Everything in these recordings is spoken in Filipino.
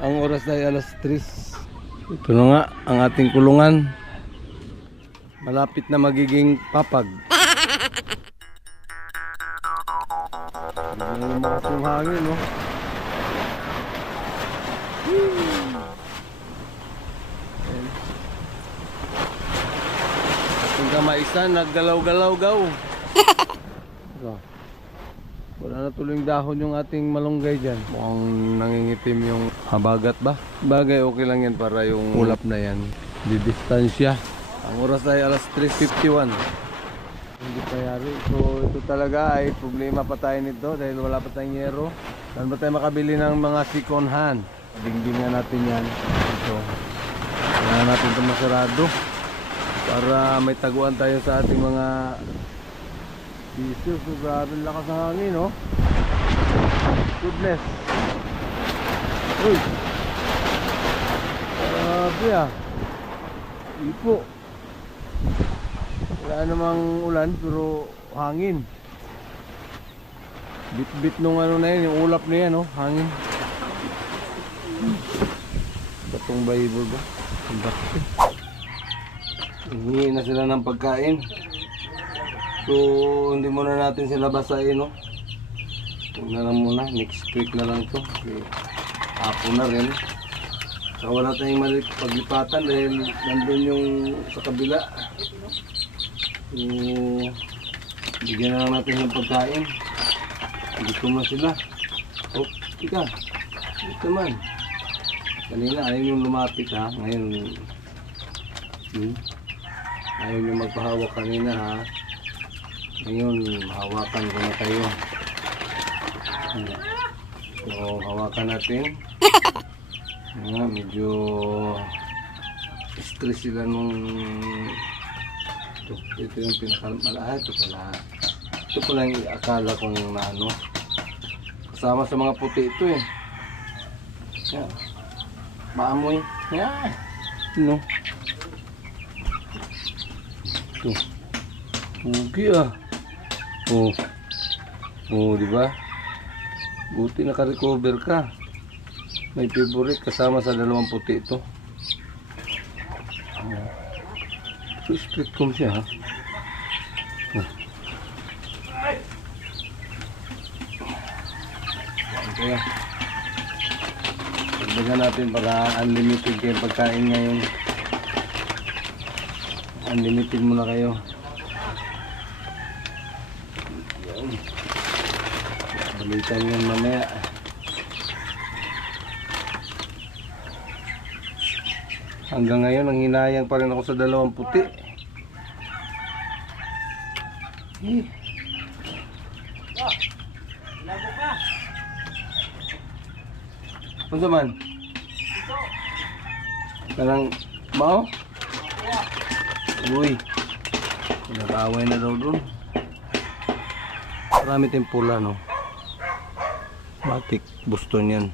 Ang oras ay alas 3. Ito na nga ang ating kulungan. Malapit na magiging papag. Hindi na lumakas yung hangin, no? Ating kamaisan, naggalaw-galaw-gaw. Wala na tuloy yung dahon yung ating malunggay dyan. Mukhang nangingitim yung habagat ba? Bagay, okay lang yan para yung ulap na yan. Didistansya. Ang oras ay alas 3:51. Hindi pa yari. So ito talaga ay problema pa tayo nito dahil wala pa tayong yero. Saan ba tayo makabili ng mga second hand? Dingdingan natin yan. Ito. Kailangan natin ito masarado para may taguan tayo sa ating mga diesel. So grabe lakas ng hangin, no? Goodness. Uy, grabe ah. Ipo. Wala namang ulan pero hangin. Bit-bit nung ano na yun, yung ulap na yan, no? Hangin. Batong Bible ba? Hingi na sila ng pagkain. So hindi muna natin sila basahin, no? Huwag na lang muna, next week na lang to. Okay. Hapon na rin. So wala tayong paglipatan dahil nandun yung sa kabila. So bigyan na lang natin ng pagkain. Dito na sila. Oh, tika. Dito man. Kanina ayaw yung lumapit, ha. Ngayon ayaw yung magpahawak kanina, ha. Ngayon hawakan ko na kayo. So hawakan natin. Medyo stress sila nung ito yung pinakamalahal. Ito pala yung akala kong na ano, kasama sa mga puti ito eh. Yan. Maamoy. Yan. No. Ito. Pugi ah. Oh. Oh, di ba? Buti naka-recover ka. May favorite kasama sa dalawang puti ito. So split comb siya, ha. Oh. Okay. Pagdagan natin para unlimited kayo pagkain ngayon. Unlimited muna kayo. Balikan yun mamaya. Hanggang ngayon, ang hinayang pa rin ako sa dalawang puti. Ano man? Parang mao? Uy, nag-away na daw doon. Marami tayong pula, no? Matik, Boston yan.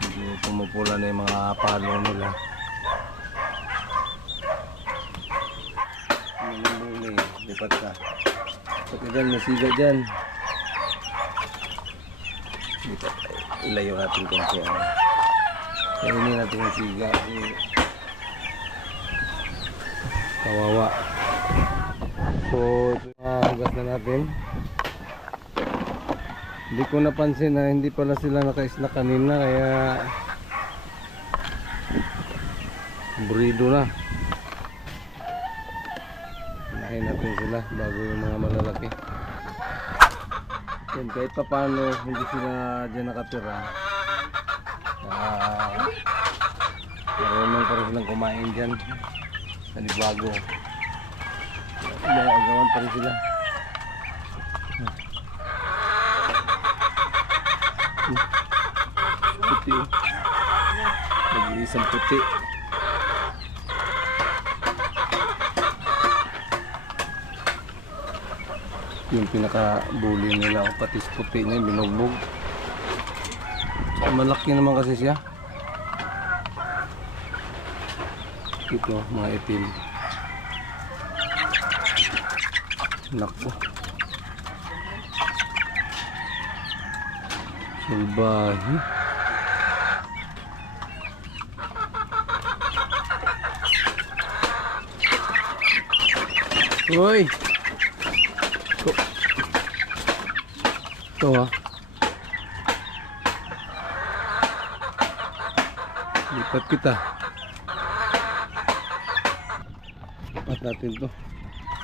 Medyo pumupula na yung mga palo nila. Muli, lipat ka. Pati dyan, nasiga dyan. Lipat, ilayo natin kung siya. Kainin natin yung siga. Kawawa. So, hugas na natin. Hindi ko napansin na hindi pala sila naka-snack kanina, kaya brido na. Kinain natin sila bago yung mga malalaki. Yan, kahit pa paano hindi sila dyan nakatira. Marunong pa rin silang kumain dyan sa Libago. Agawan pa rin sila. Puti, oh. Nag-iisang puti. Yung pinaka-bully nila, patis puti niya, binugbog. Malaki naman kasi siya. Ito, mga itim. Nakpo. Salbahe. Uy! Ito ah. Lipat kita. Lipat natin to.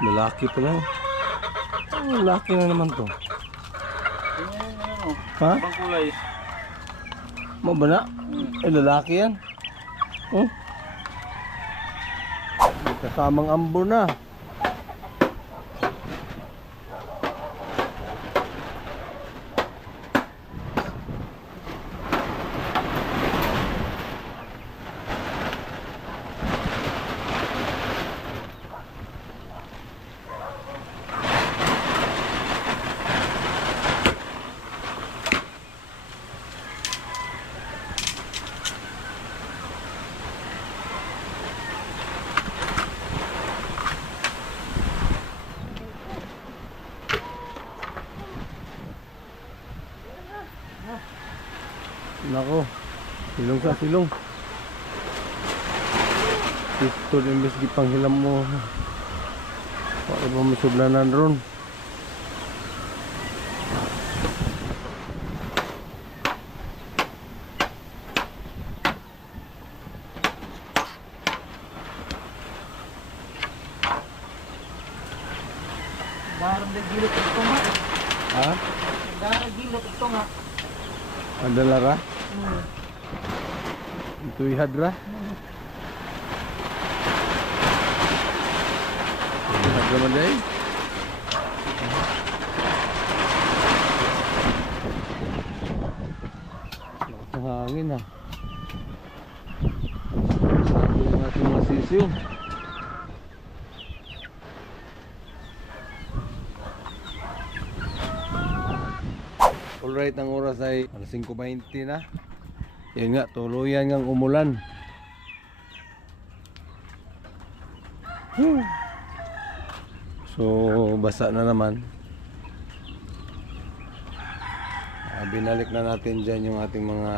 Lalaki pala. Oh, lalaki na naman to. Ha? Ibang kulay. Mo ba na? Eh, lalaki yan. Oh. May kasamang ambor na. Nako, silong sa silong. Ito din bis gipanghilam mo. Para ba masublanan ron? Darang gilot ito nga. Ha? Darang gilot ito nga. Adalara? Ito ihadra? Ihadra man day? Lakas ng hangin ah. Sabi yung ating mga sisiw. Alright, ang oras ay 5:20 na. Yan nga, tuluyan ngang umulan. So, basa na naman. Binalik na natin dyan yung ating mga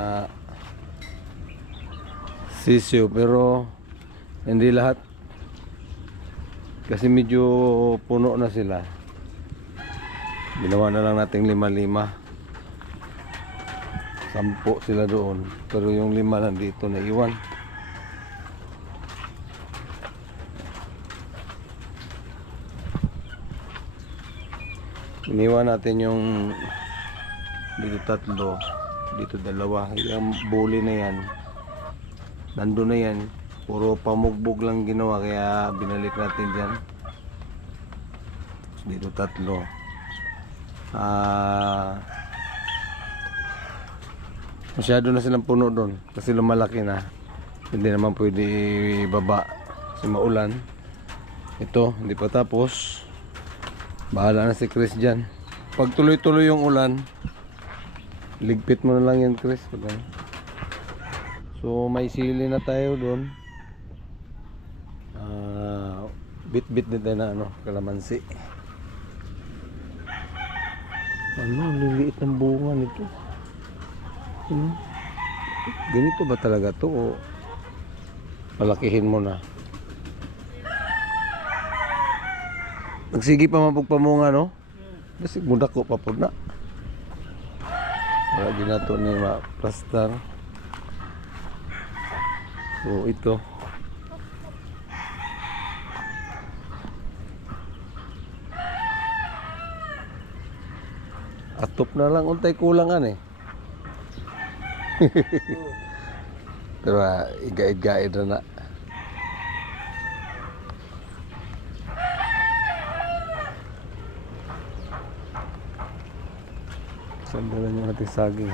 sisiw. Pero, hindi lahat. Kasi medyo puno na sila. Ginawa na lang natin 5-5. 10 sila doon, pero yung 5 nandito na iwan. Iniwan natin yung dito 3, dito 2. Yung bully na yan nandun na yan, puro pamugbog lang ginawa, kaya binalik natin dyan. Dito 3. Masyado na silang puno doon kasi lumalaki na. Hindi naman pwede ibaba kasi maulan. Ito, hindi pa tapos. Bahala na si Chris dyan. Pag tuloy-tuloy yung ulan, ligpit mo na lang yan, Chris. So may sili na tayo doon. Bit-bit din tayo na kalamansi. Liliit ng bunga nito. Ganito ba talaga to o palakihin mo na? Nagsigi pa mapagpamunga, no? Kasi muda ko pa po na. Wala din na ito ni ma-plaster. So ito atop na lang, untay kulangan eh. Pero iga-igaid na. Sandalan yung ating saging.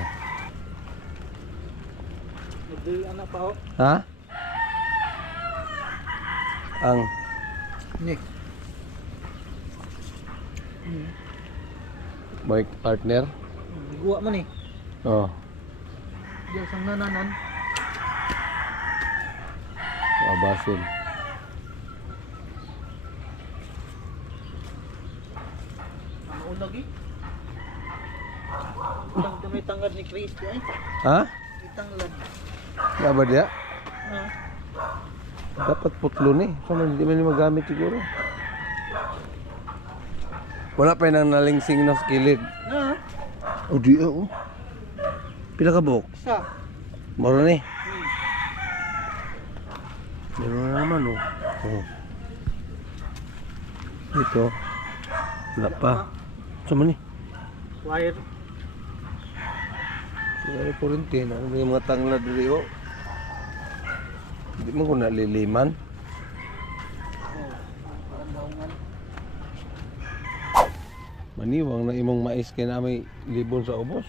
Nagdali anak pa ho. Ha? Ang Nick. may partner? Guwa man eh. Oh. Diyan sang nananan. Abasin. Ang ulag eh. May tanggad ni Chris. Ay, Ha? may tanglad. Nga ba diya? Ah, Dapat putlo ni. So, hindi man magamit siguro. Wala pa nang nalingsing na sa kilid. na, O di oh. Pila ka buhok? isa. Maro ni. Meron na naman oh. Oh. Dito. Wala pa. Sama ni. Wire. Siguro po rin din. Ano yung mga tanglad dito oh. Hindi mo ko naliliman. Maniwang na imong mais kaya na may libon sa ubos.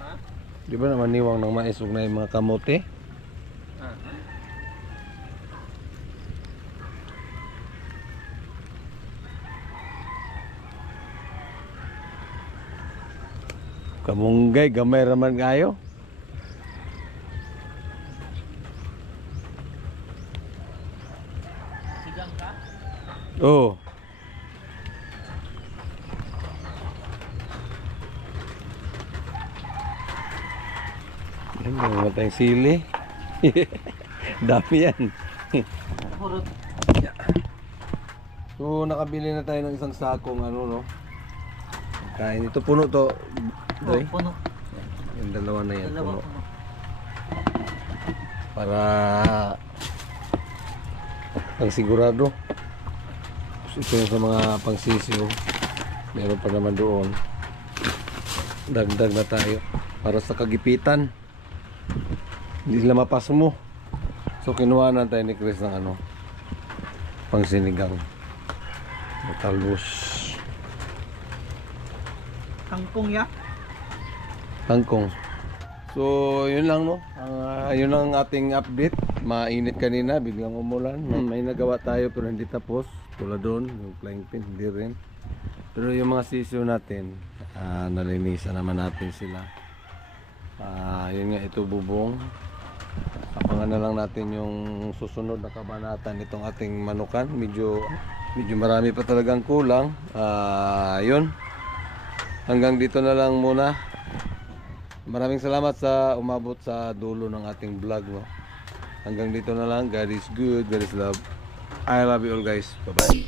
Ha? Di ba na maniwang ng mais ug na yung mga kamote? Ah. Kamunggay, gamay raman kayo. Sigang ka? Oo. Yan, may mga tayong sili. Dami yan. Purot. So, nakabili na tayo ng isang sakong ano, no? Kain ito puno to. Doy. Puno. Yung dalawa na yan, Dalawa puno. puno. Para pang sigurado. Ito yung sa mga pangsisiyo. Meron pa naman doon. Dagdag na tayo. Para sa kagipitan. Hindi sila mapas mo. So kinuha na tayo ni Chris ng ano. Pang sinigang. Talbos. Kangkong ya. Kangkong. So, yun lang no. Yun ang ating update. Mainit kanina, biglang umulan. May nagawa tayo pero hindi tapos. Tulad doon, yung flying pin, hindi rin. Pero yung mga sisiyo natin, nalinisan naman natin sila. Yun nga, ito bubong. Abangan na lang natin yung susunod na kabanatan nitong ating manukan. Medyo marami pa talagang kulang. Yun. Hanggang dito na lang muna. Maraming salamat sa umabot sa dulo ng ating vlog, no. Hanggang dito na lang. God is good. God is love. I love you all, guys. Bye-bye.